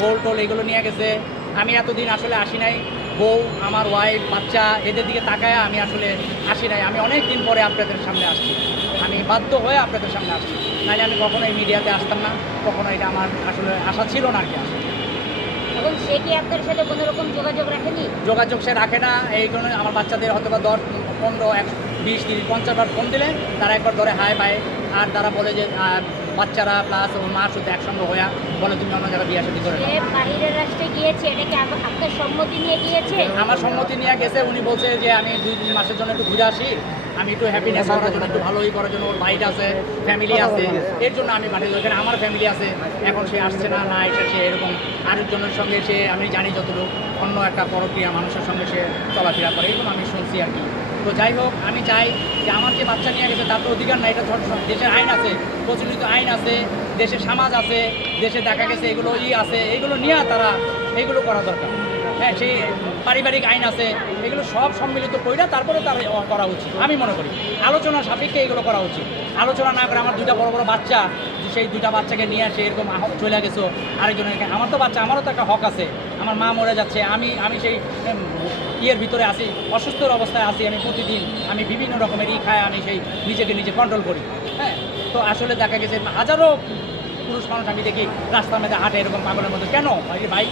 গোল toll এগুলো নিয়ে গেছে। আমি এতদিন আসলে আসি নাই। বউ আমার ওয়াইফ বাচ্চা এদের দিকে তাকায় আমি আসলে আসি নাই। আমি অনেক দিন পরে আপনাদের সামনে আসছি। আমি বাধ্য হয়ে আপনাদের সামনে আসছি। নাহলে আমি কখনো এই মিডিয়াতে আসতাম না। কখনো এটা আমার আসলে আশা ছিল না আর কি আসলে। এবং সে কি আপনার সাথে কোনো রকম যোগাযোগ রাখেনি? যোগাযোগ সে রাখে না। এই কারণে আমার বাচ্চাদের হয়তো বা দশ পনেরো এক বিশ তিরিশ পঞ্চাশ বার ফোন দিলে তারা একবার ধরে হাই পায় আর তারা বলে যে বাচ্চারা প্লাস ওর মা শুধু একসঙ্গে হইয়া বলে তুমি অন্য জায়গায় বিয়ে শাদী করে। বাহিরের রাষ্ট্রে গিয়েছে এটা কি আপনার সম্মতি নিয়ে গিয়েছে? আমার সম্মতি নিয়ে গেছে উনি বলছে যে আমি দুই তিন মাসের জন্য একটু ঘুরে আসি আমি একটু হ্যাপিনেস করার জন্য একটু ভালোই করার জন্য ওর বাইট আছে ফ্যামিলি আছে এর জন্য আমি পাঠিয়ে এখানে আমার ফ্যামিলি আছে এখন সে আসছে না না এসে সে এরকম আরেকজনের সঙ্গে সে আমি জানি যতটুকু অন্য একটা পরক্রিয়া মানুষের সঙ্গে সে চলাফেরা করে এরকম আমি শুনছি আর কি। তো যাই হোক, আমি চাই যে আমার যে বাচ্চা নিয়ে গেছে, তার তো অধিকার নাই। এটা দেশের আইন আছে, প্রচলিত আইন আছে দেশের সমাজ আছে, দেশে দেখা গেছে এগুলো ই আছে, এগুলো নিয়ে তারা এগুলো করা দরকার। হ্যাঁ সেই পারিবারিক আইন আছে, এগুলো সব সম্মিলিত কইরা তারপরে তার করা উচিত। আমি মনে করি, আলোচনা সাপেক্ষে এগুলো করা উচিত। আলোচনা না করে আমার দুইটা বড় বড় বাচ্চা সেই দুটা বাচ্চাকে নিয়ে আসে এরকম চলে গেছো। আরেকজনের আমার তো বাচ্চা আমারও তো একটা হক আছে। আমার মা মরে যাচ্ছে আমি আমি সেই ইয়ের ভিতরে আসি অসুস্থর অবস্থায় আছি আমি প্রতিদিন আমি বিভিন্ন রকমের ই খায় আমি সেই নিজেকে নিজে কন্ট্রোল করি। হ্যাঁ তো আসলে দেখা গেছে হাজারো পুরুষ মানুষ আমি দেখি রাস্তার মধ্যে হাঁটে এরকম পাগলের মধ্যে কেন? ভাই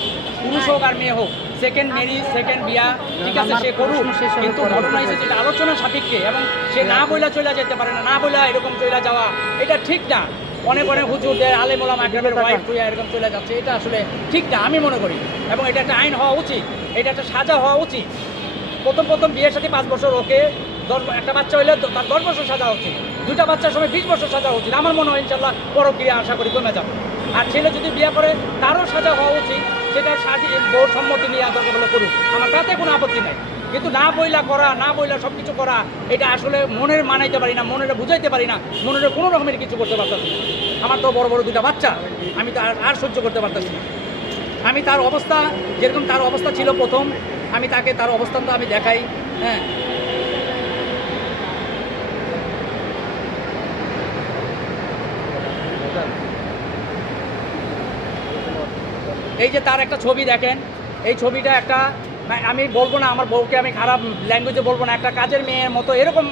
পুরুষ হোক আর মেয়ে হোক সেকেন্ড ম্যারিজ সেকেন্ড বিয়া ঠিক আছে সে করুক কিন্তু ঘটনা যেটা আলোচনা সাপেক্ষে এবং সে না বইলা চলে যেতে পারে না না বইলা এরকম চলে যাওয়া এটা ঠিক না। অনেক অনেক হুজুরদের আলেমোলাম আগ্রামের ওয়াইফ টুয়া এরকম চলে যাচ্ছে। এটা আসলে ঠিক না আমি মনে করি। এবং এটা একটা আইন হওয়া উচিত। এটা একটা সাজা হওয়া উচিত। প্রথম প্রথম বিয়ের সাথে পাঁচ বছর ওকে দশ একটা বাচ্চা হইলে তার দশ বছর সাজা উচিত। দুটা বাচ্চার সময় বিশ বছর সাজা উচিত। আমার মনে হয় ইনশাল্লাহ পরক্রিয়া আশা করি কমে যাবে। আর ছেলে যদি বিয়ে করে তারও সাজা হওয়া উচিত। সেটা সাজি বউর সম্মতি নিয়ে দরকার হলে করুক। আমার তাতে কোনো আপত্তি নাই। কিন্তু না বইলা করা, না বইলা সব কিছু করা, এটা আসলে মনের মানাইতে পারি না, মনের বুঝাইতে পারি না, মনের কোনো রকমের কিছু করতে পারতেছি না। আমার তো বড় বড় দুটা বাচ্চা, আমি তো আর সহ্য করতে পারতেছি না। আমি তার অবস্থা, যেরকম তার অবস্থা ছিল প্রথম, আমি তাকে তার অবস্থান তো আমি দেখাই হ্যাঁ। এই যে তার একটা ছবি দেখেন, এই ছবিটা একটা আমি বলব না আমার বউকে আমি খারাপ ল্যাঙ্গুয়েজে বলব না একটা কাজের মেয়ের মতো এরকম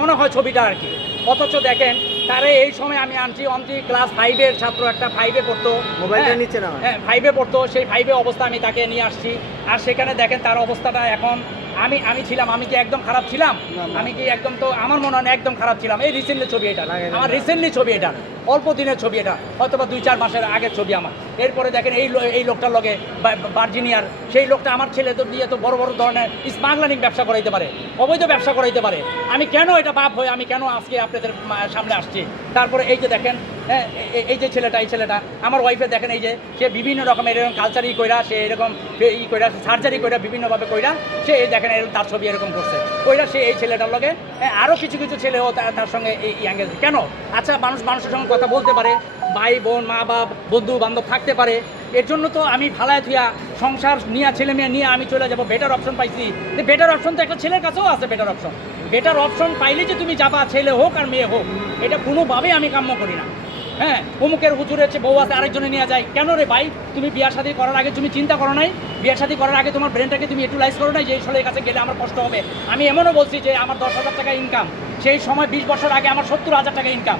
মনে হয় ছবিটা আর কি। অথচ দেখেন তারে এই সময় আমি আনছি অন্তি ক্লাস ফাইভের ছাত্র একটা ফাইভে পড়তো। মোবাইলটা হ্যাঁ, নিচে না? হ্যাঁ ফাইভে পড়তো সেই ফাইভে অবস্থা আমি তাকে নিয়ে আসছি। আর সেখানে দেখেন তার অবস্থাটা এখন আমি আমি ছিলাম আমি কি একদম খারাপ ছিলাম। আমি কি একদম তো আমার মনে হয় একদম খারাপ ছিলাম। এই রিসেন্টলি ছবি এটা। আমার রিসেন্টলি ছবি এটা। অল্প দিনের ছবি এটা। হয়তো বা দুই চার মাসের আগের ছবি আমার। এরপরে দেখেন এই এই লোকটার লগে বার্জিনিয়ার। সেই লোকটা আমার ছেলে তো দিয়ে তো বড় বড় ধরনের স্মাগলারিং ব্যবসা করাইতে পারে। অবৈধ ব্যবসা করাইতে পারে। আমি কেন এটা বাপ হয়ে আমি কেন আজকে আপনাদের সামনে আসছি? তারপরে এই যে দেখেন হ্যাঁ এই যে ছেলেটা, এই ছেলেটা, আমার ওয়াইফে দেখেন এই যে, সে বিভিন্ন রকমের এরকম কালচারই কইরা, সে এরকম ই কইরা সার্জারি কইরা বিভিন্নভাবে কইরা, সে এই দেখেন এরকম তার ছবি এরকম করছে। কইরা সে এই ছেলেটার লগে আরও কিছু কিছু ছেলেও তার সঙ্গে এই ইয়াঙ্গেজ কেন? আচ্ছা মানুষ, মানুষের সঙ্গে কথা বলতে পারে, ভাই, বোন, মা, বাপ, বন্ধু, বান্ধব থাকতে পারে। এর জন্য তো আমি ফালায় থুয়া সংসার নিয়ে, ছেলে মেয়ে নিয়ে আমি চলে যাব বেটার অপশন পাইছি। যে বেটার অপশন তো একটা ছেলের কাছেও আছে বেটার অপশন বেটার অপশন পাইলে যে তুমি যাবা, ছেলে হোক আর মেয়ে হোক, এটা কোনোভাবেই আমি কাম্য করি না। হ্যাঁ অমুকের হুজুর হচ্ছে, বউ আছে, আরেকজনে নিয়ে যায়। কেন রে ভাই? তুমি বিয়ার শাদী করার আগে তুমি চিন্তা করো নাই? বিয়ার শাদী করার আগে তোমার ব্রেনটাকে তুমি ইউটিলাইজ করো নাই যে এই কাছে গেলে আমার কষ্ট হবে? আমি এমনও বলছি যে আমার দশ হাজার টাকা ইনকাম সেই সময় বিশ বছর আগে আমার সত্তর হাজার টাকা ইনকাম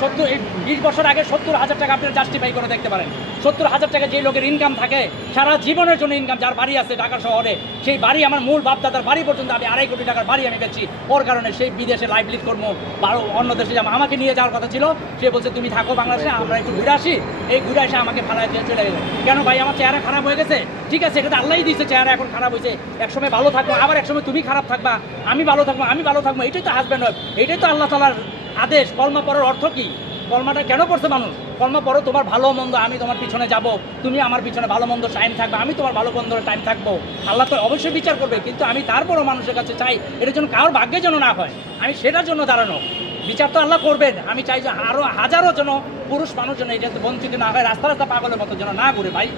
সত্তর বিশ বছর আগে সত্তর হাজার টাকা আপনি জাস্টিফাই করে দেখতে পারেন। সত্তর হাজার টাকা যে লোকের ইনকাম থাকে, সারা জীবনের জন্য ইনকাম যার বাড়ি আছে ঢাকা শহরে, সেই বাড়ি আমার মূল বাপদাদার বাড়ি পর্যন্ত আমি আড়াই কোটি টাকার বাড়ি আমি পেয়েছি ওর কারণে সেই বিদেশে লাইভ লিড করব বা অন্য দেশে যাব। আমাকে নিয়ে যাওয়ার কথা ছিল, সে বলছে, তুমি থাকো বাংলাদেশে, আমরা একটু ঘুরে আসি। এই ঘুরে আসে আমাকে ফালায় দিয়ে চলে গেলো। কেন ভাই, আমার চেহারা খারাপ হয়ে গেছে? ঠিক আছে, এটা তো আল্লাহই দিয়েছে, চেহারা এখন খারাপ হয়েছে। একসময় ভালো থাকব, আবার একসময় তুমি খারাপ থাকবা, আমি ভালো থাকব, আমি ভালো থাকব। এটাই তো হাজব্যান্ড হয় এটাই তো আল্লাহ তালার আদেশ, কলমা পড়ার অর্থ কি? কলমাটা কেন পড়ছে মানুষ? কলমা পড়ো, তোমার ভালো মন্দ, আমি তোমার পিছনে যাব। তুমি আমার পিছনে ভালো মন্দ টাইম থাকবে, আমি তোমার ভালো মন্দ টাইম থাকব। আল্লাহ তো অবশ্যই বিচার করবে, কিন্তু আমি তারপরও মানুষের কাছে চাই এটার জন্য কারোর ভাগ্যে যেন না হয়। আমি সেটার জন্য দাঁড়ানো। বিচার তো আল্লাহ করবেন। আমি চাই যে আরও হাজারো যেন পুরুষ মানুষ যেন এটা বঞ্চিত না হয়, রাস্তা রাস্তা পাগলের মতো যেন না ঘুরে। ভাই